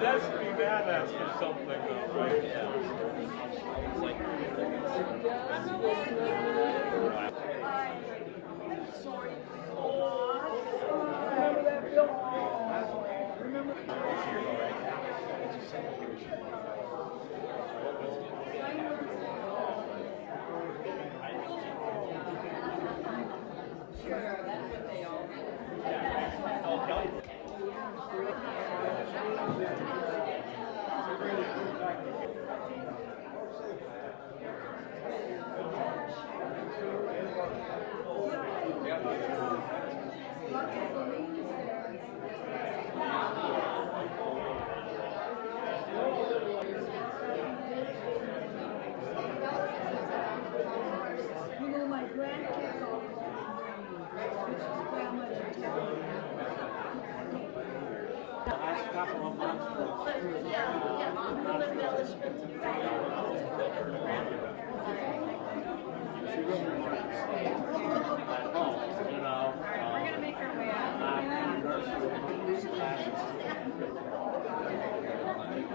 That's pretty badass for something though, right? Yeah. It's like,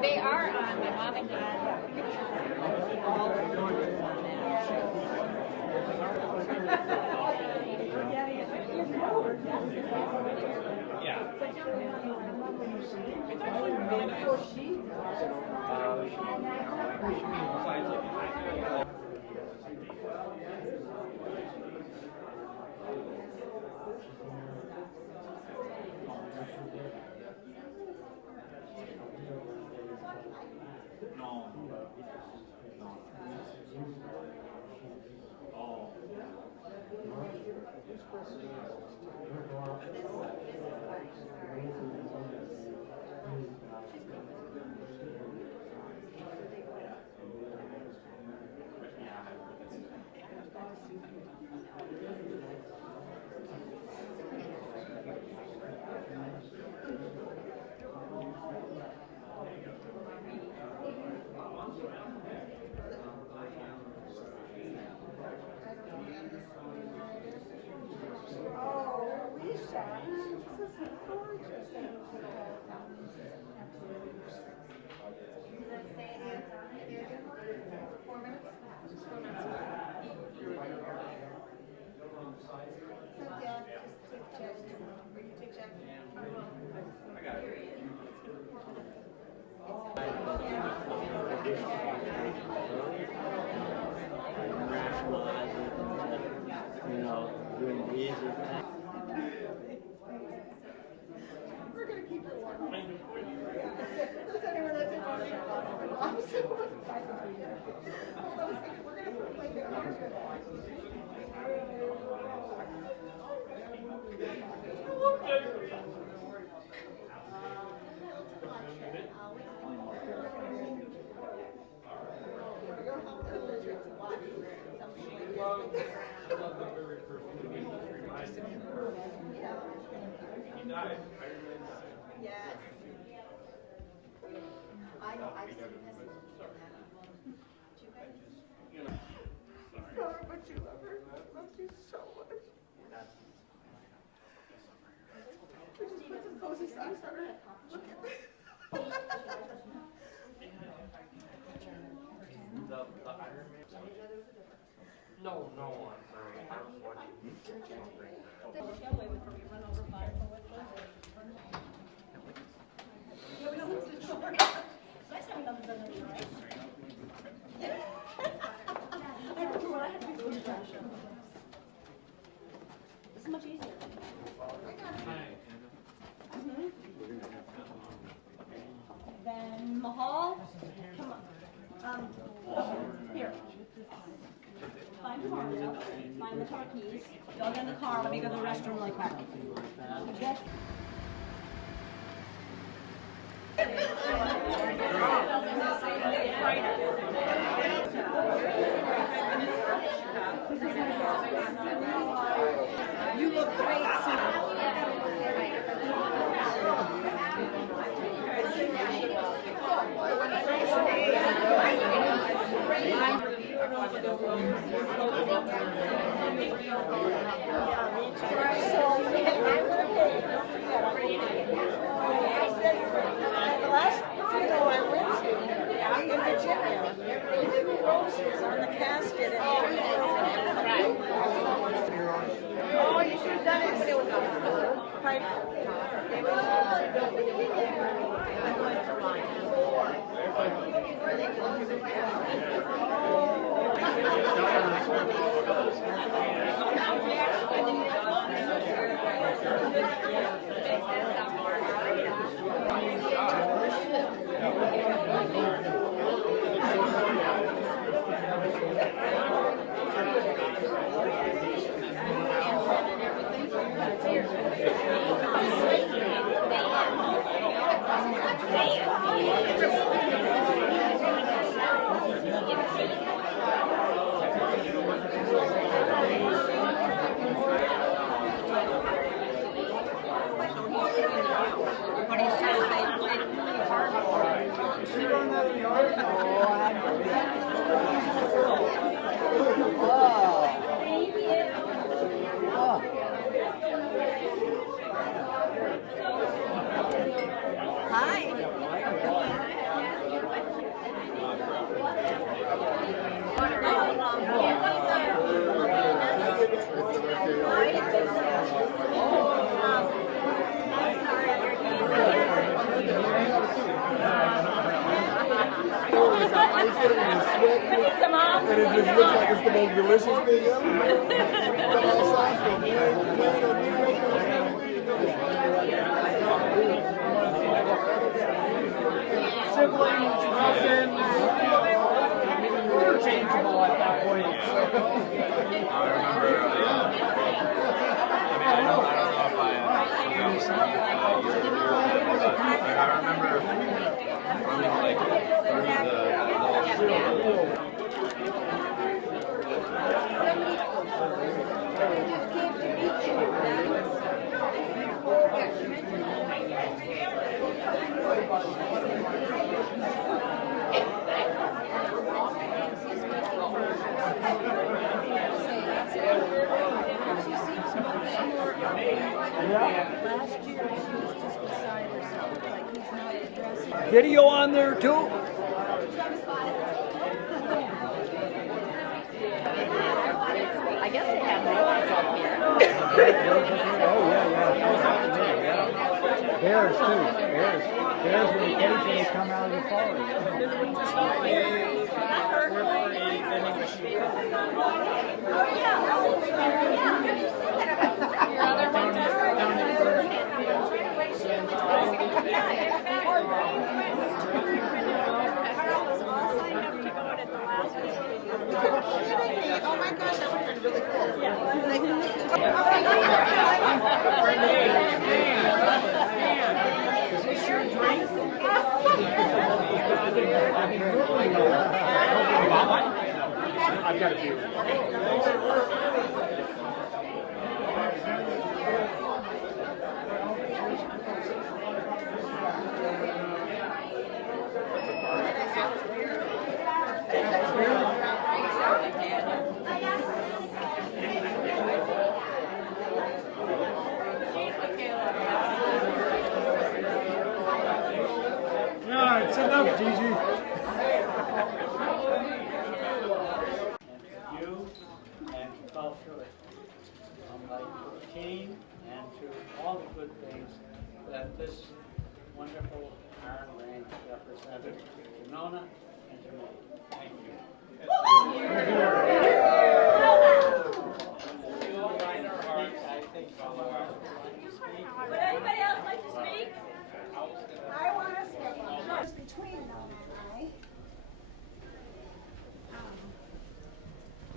They are on my mom and dad. Find the car keys. Y'all get in the car. Let me go to the restroom like that. Yes. You look great. The last funeral I went to in Virginia, they threw roses on the casket and oh, you should have done it when it was right. I'm going to line. And it just looks like it's the most delicious thing ever. Siblings, cousins, interchangeable at that point. I remember, I don't know if I remember running like through Video on there too? I guess they have robots up here. Oh, yeah. Bears, too. Bears when they cage when they come out of the forest. I've got a few. Yeah, it's enough, Gigi. you and culturally, like team and to all the good things that this wonderful iron range represented to Nona and to me. Thank you. Would anybody else like to speak? I want to say, just between Nona and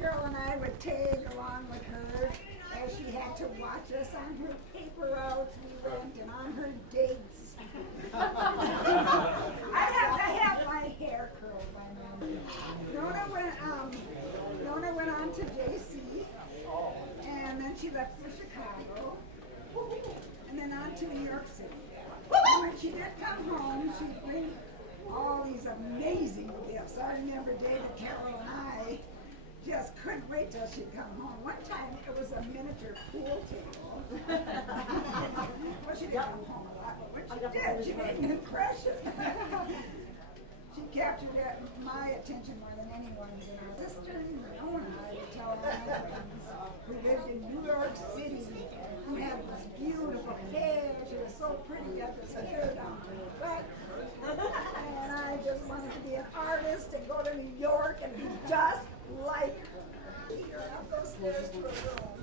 Girl and I would tag along with her as she had to watch us on her paper routes we went and on her dates. I have to have my hair curled by now. Nona went on to JC, and then she left for Chicago, and then on to New York City. And when she did come home, she'd bring all these amazing gifts. I remember David, Carol, and I just couldn't wait till she'd come home. One time it was a miniature pool table. Well, she didn't come home a lot, but when she did, she made an impression. She captured my attention more than anyone's. And our sister Nona, I would tell all my friends, who lived in New York City, who had this beautiful hair. She was so pretty, got this hair down to her butt. And I just wanted to be an artist and go to New York and be just like her. Here, up those stairs to her room.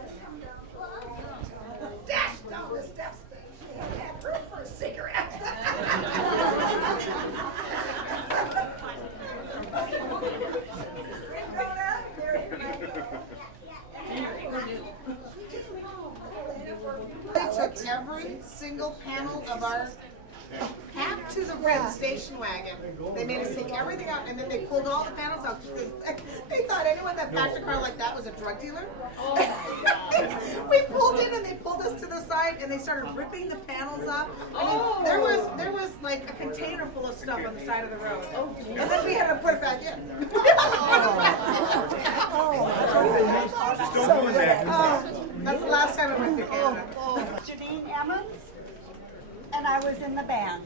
And come down, dash down the steps. She had room for a cigarette. They took every single panel of our pack to the red station wagon. They made us take everything out, and then they pulled all the panels out. They thought anyone that passed a car like that was a drug dealer. We pulled in, and they pulled us to the side, and they started ripping the panels off. I mean, there was like a container full of stuff on the side of the road, and then we had to put it back in. Just don't do that. That's the last time I went to Canada. Janine Emmons, and I was in the band.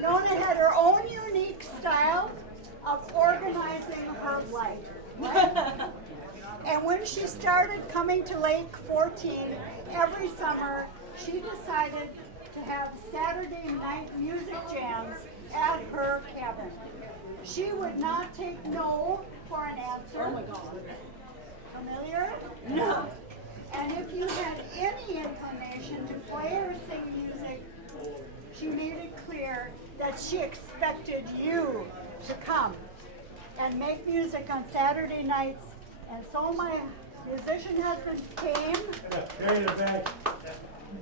Nona had her own unique style of organizing her life. Right? And when she started coming to Lake 14 every summer, she decided to have Saturday night music jams at her cabin. She would not take no for an answer. Oh my God. Familiar? No. And if you had any inclination to play or sing music, she made it clear that she expected you to come and make music on Saturday nights. And so my musician husband came.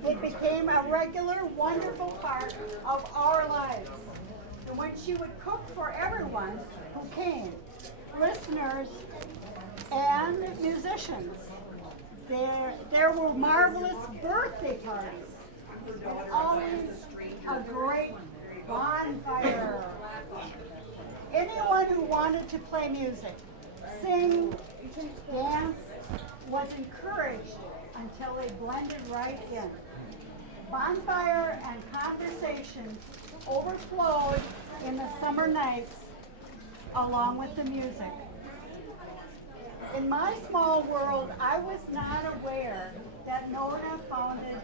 It became a regular, wonderful part of our lives. And when she would cook for everyone who came, listeners and musicians, there were marvelous birthday parties. And always a great bonfire. Anyone who wanted to play music, sing, dance, was encouraged until they blended right in. Bonfire and conversation overflowed in the summer nights along with the music. In my small world, I was not aware that Nona founded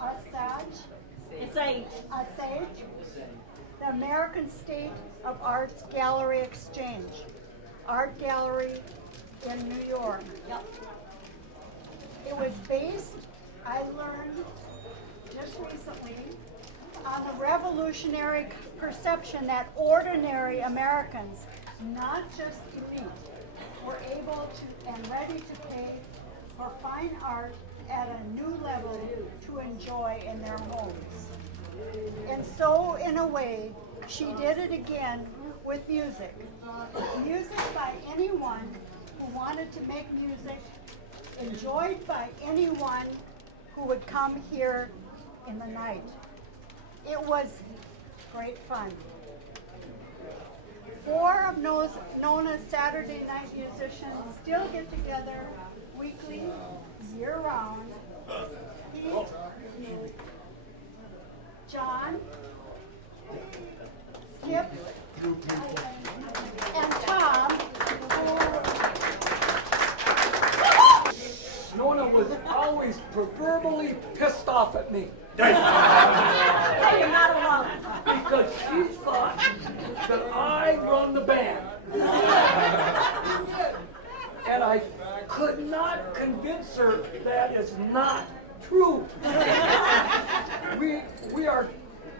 ASAGE, the American State of Arts Gallery Exchange, art gallery in New York. Yep. It was based, I learned just recently, on the revolutionary perception that ordinary Americans, not just elite, were able to and ready to pay for fine art at a new level to enjoy in their homes. In so in a way, she did it again with music. Music by anyone who wanted to make music, enjoyed by anyone who would come here in the night. It was great fun. 4 of Nona's Saturday night musicians still get together weekly, year-round. Pete, John, Skip, and Tom, Nona was always proverbially pissed off at me. Hey, you're not alone. Because she thought that I run the band. And I could not convince her that is not true. We are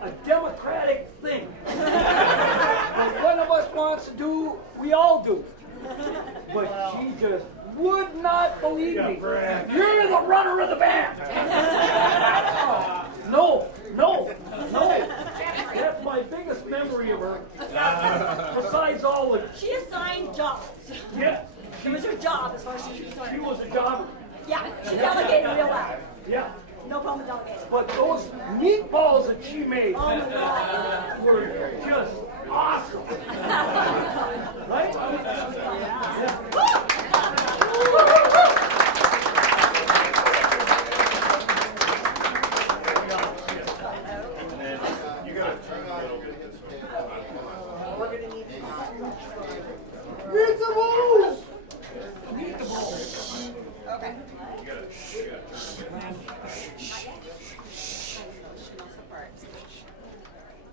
a democratic thing. What one of us wants to do, we all do. But she just would not believe me. You're the runner of the band. No. That's my biggest memory of her. Besides all the... She assigned jobs. Yeah. It was her job as far as she was concerned. She was a jobber. Yeah, she delegated real well. Yeah. No problem with delegating. But those meatballs that she made Oh my God. were just awesome. Right? Okay.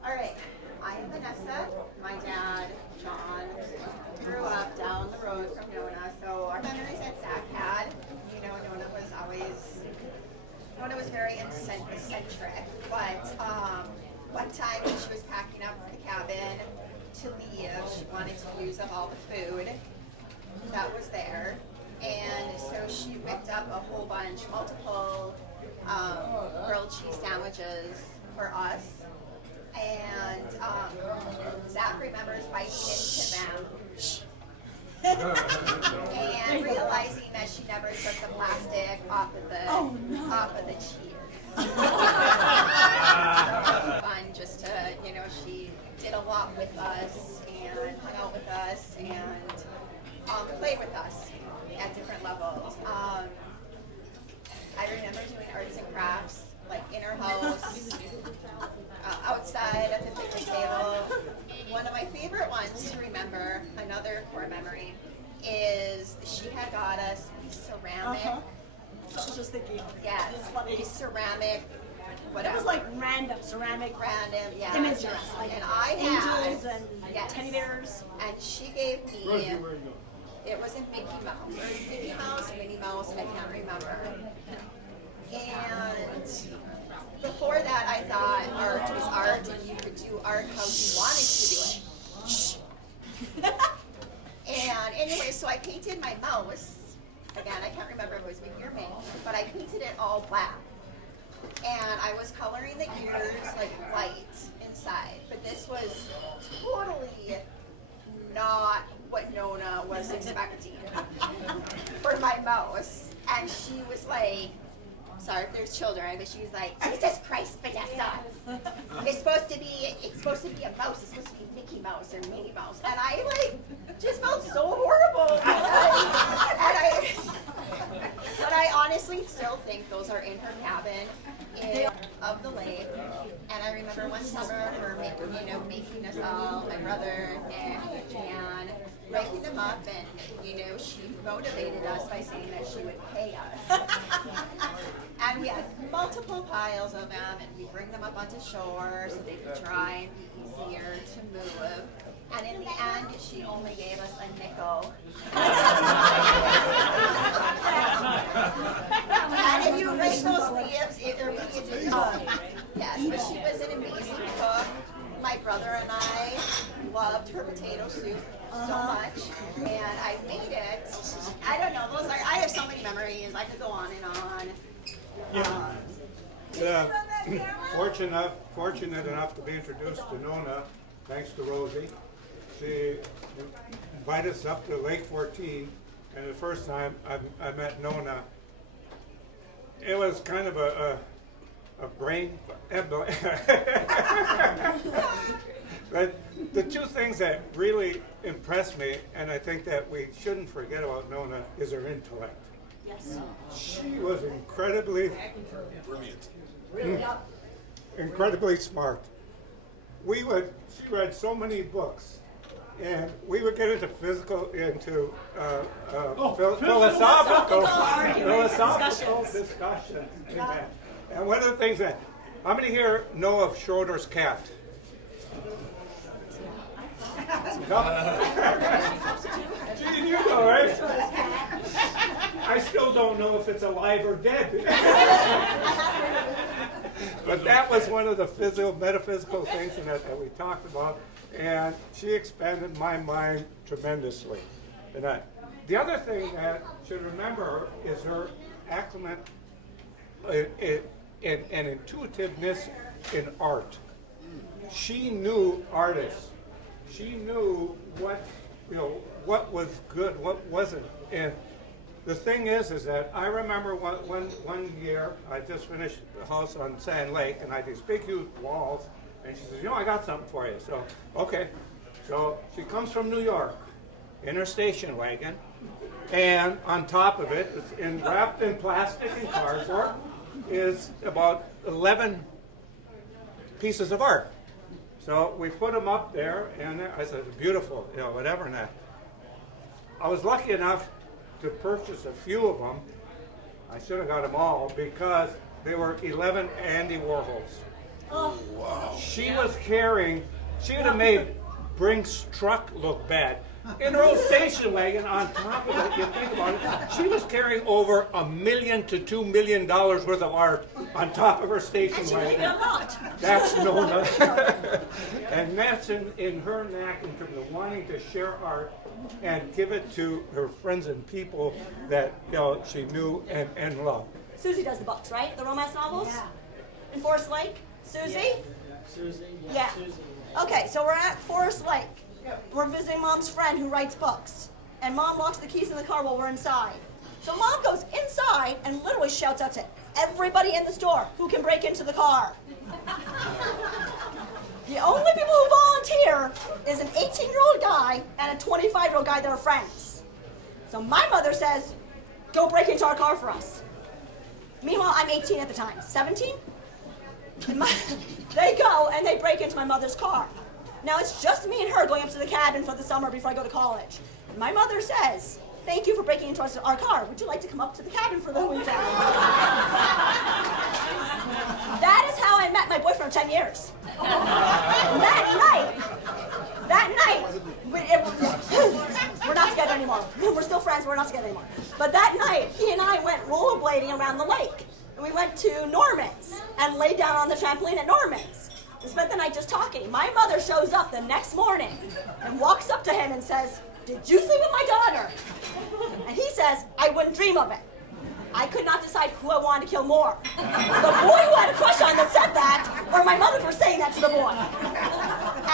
All right, I am Vanessa. My dad, John, grew up down the road from Nona, so our memories that Zach had, you know, Nona was very eccentric, but one time when she was packing up the cabin to leave, she wanted to use up all the food that was there, and so she whipped up a whole bunch, multiple grilled cheese sandwiches for us. And Zach remembers biting into them and realizing that she never took the plastic off of the cheese. Fun just to, you know, she did a lot with us and hung out with us and played with us at different levels. I remember doing arts and crafts, like in her house, outside at the picnic table. One of my favorite ones to remember, another core memory, is she had got us ceramic. I was just thinking. Yes, these ceramic. What It was like random ceramic yeah, images, like and I angels had, and teddy bears. and she gave me. It wasn't Mickey Mouse. It was Mickey Mouse, Minnie Mouse. I can't remember. And before that, I thought art was art, and you could do art how you wanted to do it. And anyway, so I painted my mouse. Again, I can't remember if it was Mickey or Minnie, but I painted it all black. And I was coloring the ears like white inside. But this was totally not what Nona was expecting for my mouse. And she was like, sorry if there's children, but she was like, Jesus Christ, Vanessa. It's supposed to be a mouse. It's supposed to be Mickey Mouse or Minnie Mouse. And I like just felt so horrible. But I honestly still think those are in her cabin of the lake. And I remember one summer her making us all, my brother and Jan, breaking them up, and she motivated us by saying that she would pay us. And we had multiple piles of them, and we bring them up onto shore so they could dry and be easier to move. And in the end, she only gave us a nickel. And if you rate those leaves, either we yes, but she was an amazing cook. My brother and I loved her potato soup so much, and I made it. I don't know, I have so many memories. I could go on and on. Yeah. fortunate enough to be introduced to Nona, thanks to Rosie. She invited us up to Lake 14, and the first time I met Nona, it was kind of a brain. But the two things that really impressed me, and I think that we shouldn't forget about Nona, is her intellect. Yes. She was incredibly brilliant, incredibly smart. She read so many books, and we would get into philosophical discussions. Amen. And one of the things that, how many here know of Schroeder's cat? Gee, you know, right? I still don't know if it's alive or dead. But that was one of the metaphysical things that we talked about, and she expanded my mind tremendously. And the other thing that you should remember is her acumen and intuitiveness in art. She knew artists. She knew what was good, what wasn't. And the thing is that I remember one year I just finished the house on Sand Lake, and I had these big huge walls, and she says, I got something for you. So, okay. So she comes from New York in her station wagon, and on top of it, wrapped in plastic and cardboard, is about 11 pieces of art. So we put them up there, and I said, beautiful, whatever. And I was lucky enough to purchase a few of them. I should have got them all because they were 11 Andy Warhols. Oh. Wow. She was carrying, she would have made Brink's truck look bad. In her old station wagon, on top of it, you think about it, she was carrying over $1 million to $2 million worth of art on top of her station wagon. That's Nona. And that's in her knack in terms of wanting to share art and give it to her friends and people that she knew and loved. Susie does the books, right? The romance novels? Yeah. In Forest Lake? Susie? Yeah. Susie? Yeah. Susie. Okay, so we're at Forest Lake. We're visiting Mom's friend who writes books. And Mom locks the keys in the car while we're inside. So Mom goes inside and literally shouts out to everybody in the store who can break into the car. The only people who volunteer is an 18-year-old guy and a 25-year-old guy that are friends. So my mother says, go break into our car for us. Meanwhile, I'm 18 at the time. 17? They go and they break into my mother's car. Now it's just me and her going up to the cabin for the summer before I go to college. And my mother says, thank you for breaking into our car. Would you like to come up to the cabin for the weekend? That is how I met my boyfriend of 10 years. That night, we're not together anymore. We're still friends, but we're not together anymore. But that night, he and I went rollerblading around the lake. And we went to Norman's and laid down on the trampoline at Norman's. We spent the night just talking. My mother shows up the next morning and walks up to him and says, did you sleep with my daughter? And he says, I wouldn't dream of it. I could not decide who I wanted to kill more. The boy who had a crush on that said that, or my mother for saying that to the boy.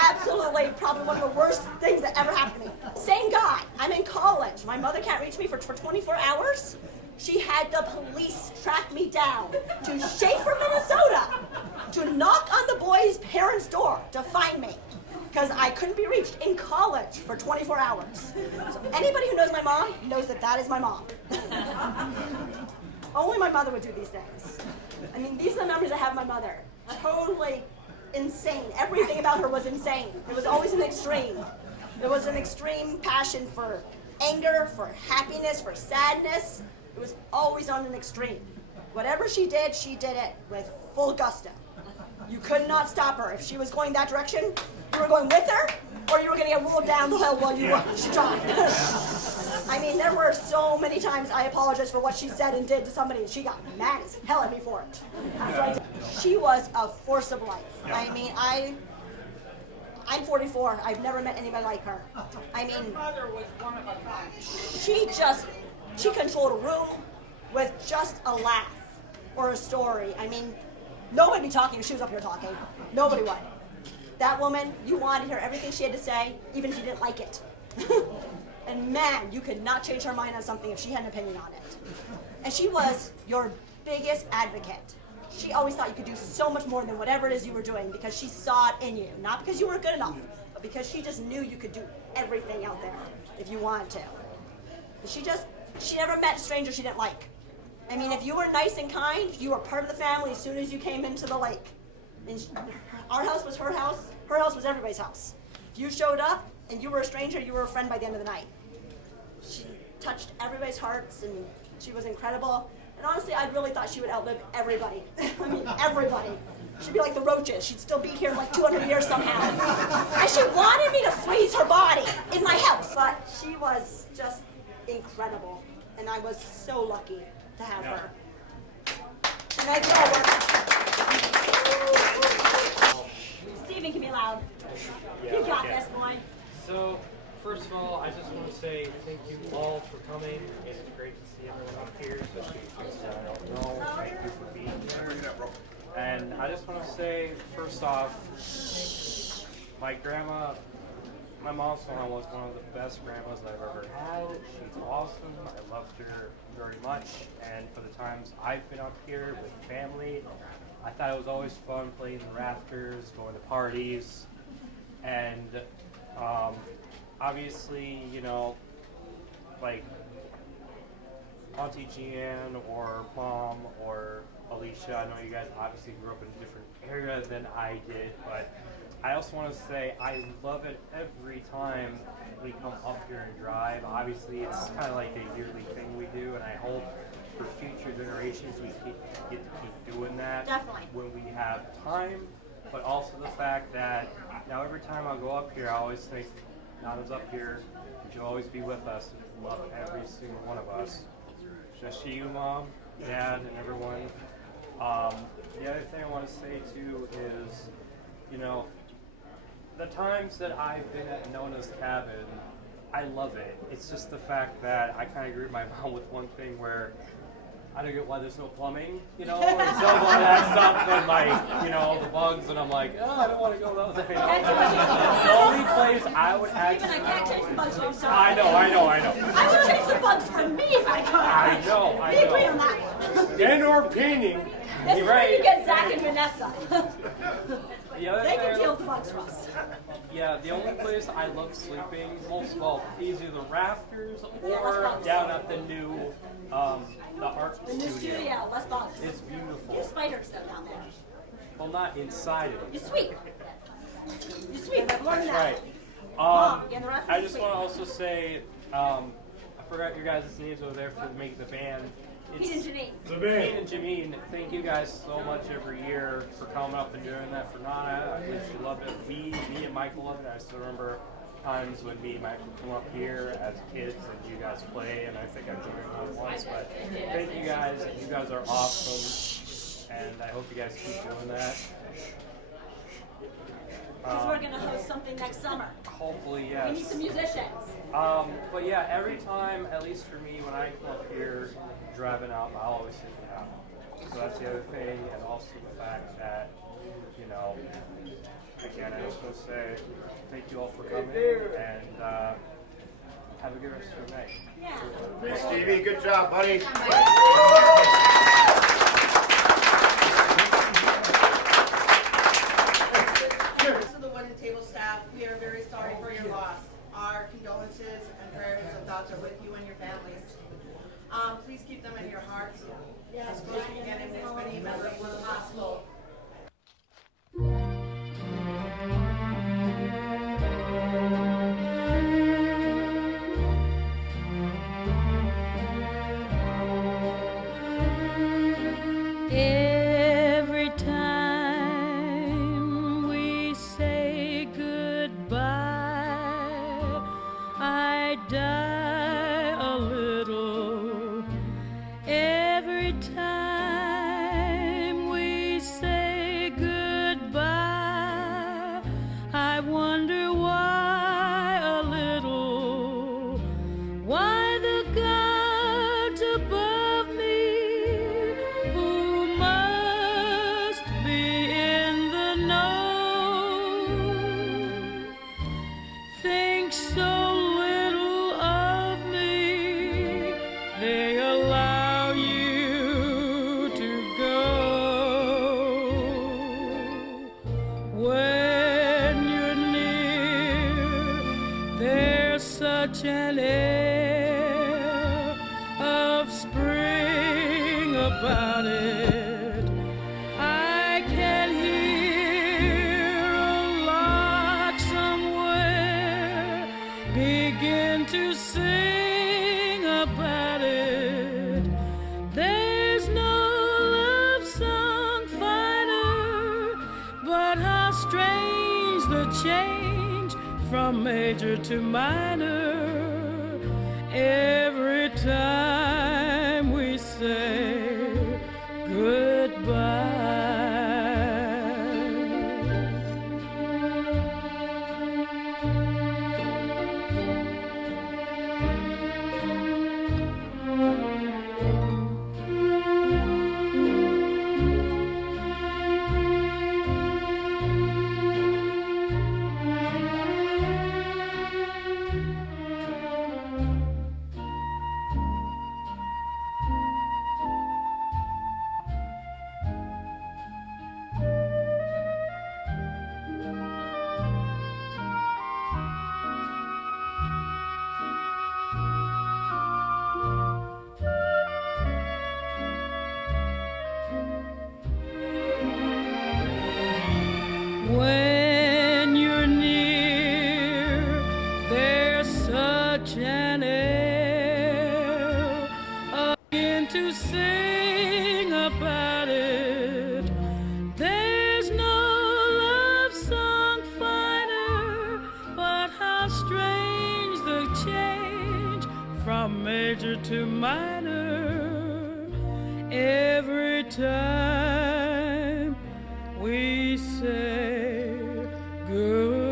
Absolutely, probably one of the worst things that ever happened to me. Same guy, I'm in college. My mother can't reach me for 24 hours. She had the police track me down to Schaefer, Minnesota, to knock on the boy's parents' door to find me. Because I couldn't be reached in college for 24 hours. So anybody who knows my mom knows that that is my mom. Only my mother would do these things. I mean, these are the memories I have of my mother. Totally insane. Everything about her was insane. It was always an extreme. There was an extreme passion for anger, for happiness, for sadness. It was always on an extreme. Whatever she did it with full gusto. You could not stop her. If she was going that direction, you were going with her, or you were going to get rolled down the hill while she tried. I mean, there were so many times I apologized for what she said and did to somebody, and she got mad as hell at me for it. She was a force of life. I mean, I'm 44. I've never met anybody like her. I mean, Mother was one of a kind. she controlled a room with just a laugh or a story. I mean, Nobody would be talking if she was up here talking. Nobody would. That woman, you wanted to hear everything she had to say, even if you didn't like it. And man, you could not change her mind on something if she had an opinion on it. And she was your biggest advocate. She always thought you could do so much more than whatever it is you were doing because she saw it in you. Not because you weren't good enough, but because she just knew you could do everything out there if you wanted to. And she never met a stranger she didn't like. I mean, if you were nice and kind, you were part of the family as soon as you came into the lake. And our house was her house was everybody's house. If you showed up and you were a stranger, you were a friend by the end of the night. She touched everybody's hearts and she was incredible. And honestly, I really thought she would outlive everybody. I mean, everybody. She'd be like the roaches. She'd still be here in like 200 years somehow. And she wanted me to freeze her body in my house. But she was just incredible. And I was so lucky to have her. She made it all work. Steven can be loud. You got this, boy. So, first of all, I just want to say thank you all for coming. It's great to see everyone up here, especially those that I don't know. Thank you for being here. And I just want to say, first off, my mom's grandma was one of the best grandmas I've ever had. She's awesome. I loved her very much. And for the times I've been up here with family, I thought it was always fun playing the rafters, going to parties. And obviously, you know, like Auntie Jeanne or Mom or Alicia, I know you guys obviously grew up in a different area than I did, but I also want to say I love it every time we come up here and drive. Obviously, it's kind of like a yearly thing we do, and I hope for future generations we get to keep doing that. Definitely. When we have time, but also the fact that now every time I go up here, I always think, Nana's up here, she'll always be with us, and love every single one of us. Especially you, Mom, Dad, and everyone. The other thing I want to say too is, you know, the times that I've been at Nona's cabin, I love it. It's just the fact that I kind of agree with my mom with one thing where I don't get why there's no plumbing, you know, and stuff like that stuff, and like, you know, the bugs, and I'm like, oh, I don't want to go those days. The only place I would actually... Even I can't change the bugs for you, so I know. I would change the bugs for me if I could. I know. We agree on that. And or painting. This is where you get Zach and Vanessa. The other They thing can deal with the bugs for us. Yeah, the only place I love sleeping, most of all, either the rafters Yeah, or less bugs. down at the new, the art The new studio, less bugs. It's beautiful. There's spiders though down there. Well, not inside of it. You're sweet. You're sweet. I've learned That's that. right. Mom, in the rafters, I you're just sweet. want to also say, I forgot your guys' names over there for making the band. Pete and Janine. Pete and Janine, thank you guys so much every year for coming up and doing that for Nana. I think she loved it. Me and Michael loved it. I still remember times when me and Michael come up here as kids and you guys play, and I think I joined one once. But thank you guys. You guys are awesome, and I hope you guys keep doing that. Because we're going to host something next summer. Hopefully, yes. We need some musicians. But yeah, every time, at least for me, when I come up here driving up, I always think about it. So that's the other thing, and also the fact that, you know, again, I just want to say thank you all for coming, and have a good rest of your night. Yeah. Hey, Stevie, good job, buddy. To the wooden table staff, we are very sorry for your loss. Our condolences and prayers and thoughts are with you and your families. Please keep them in your hearts as close as you can and as many memories as possible. Every time we say goodbye, I die a little. Every time we say such an air of spring about it. I can hear a lark somewhere begin to sing about it. There's no love song finer, but how strange the change from major to minor every time we say goodbye. When you're near, there's such an air again to sing about it. There's no love song finer, but how strange the change from major to minor every time we say goodbye.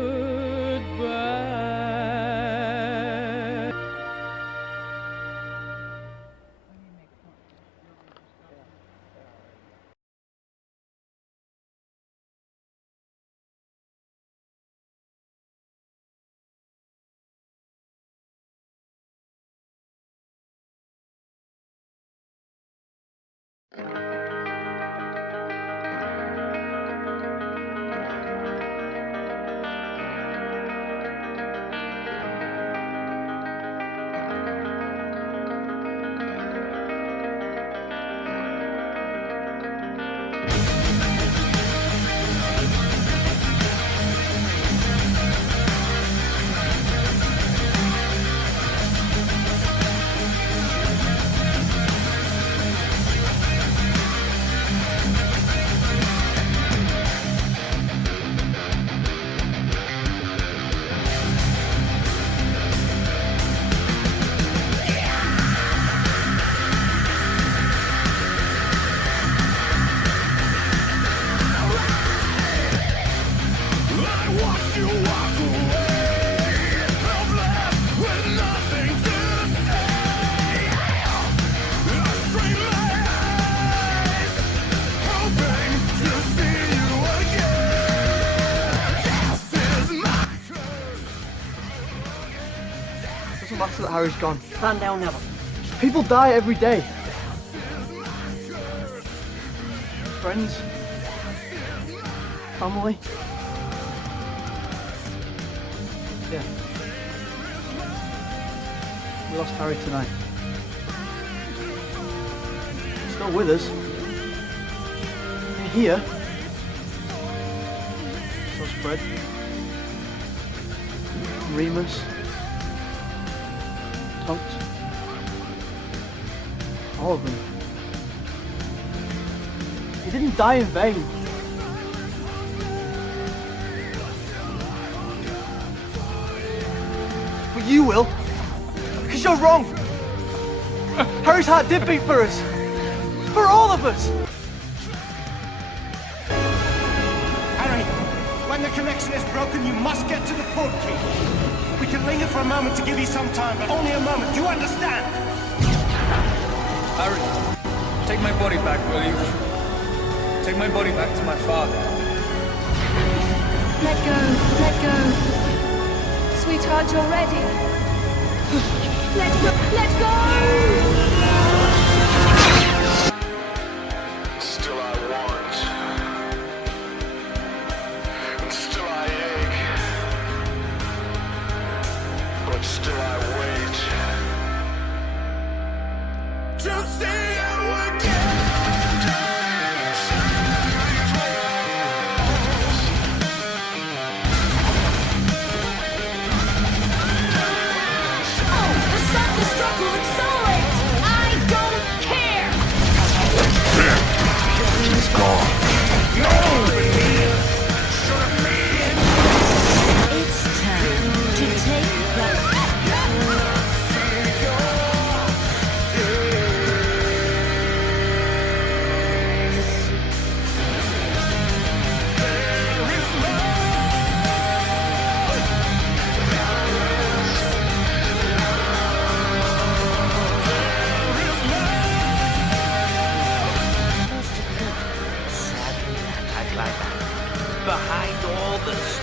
Doesn't matter that Harry's gone. Stand down, never. People die every day. Friends. Family. Yeah. We lost Harry tonight. He's not with us. You're here. So's Fred. Remus. Tonks. All of them. He didn't die in vain. But you will. Because you're wrong. Harry's heart did beat for us. For all of us. Harry, when the connection is broken, you must get to the port key. We can linger for a moment to give you some time, but only a moment. Do you understand? Harry, take my body back, will you? Take my body back to my father. Let go, let go. Sweetheart, you're ready. Let go, let go! Still I want, and still I ache, but still I want.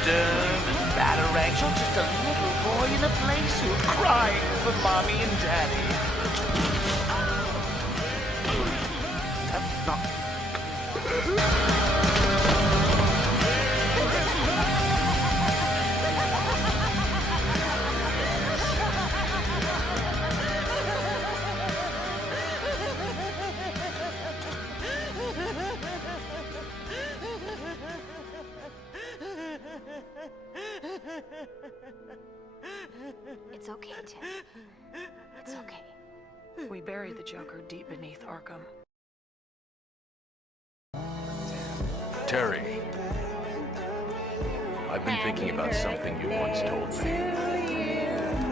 stern and batarang. You're just a little boy in a play suit crying for mommy and daddy. That's not... It's okay, Tim. It's okay. We buried the Joker deep beneath Arkham. Terry, I've been thinking about something you once told me,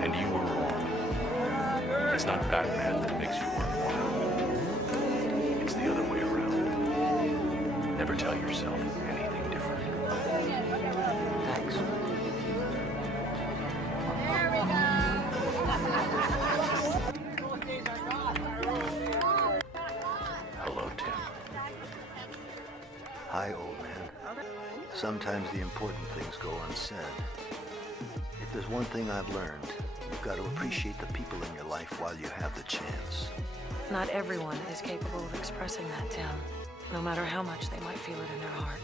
and you were wrong. It's not Batman that makes you worthwhile. It's the other way around. Never tell yourself anything different. Thanks. Hello, Tim. Hi, old man. Sometimes the important things go unsaid. If there's one thing I've learned, you've got to appreciate the people in your life while you have the chance. Not everyone is capable of expressing that, Tim, no matter how much they might feel it in their heart.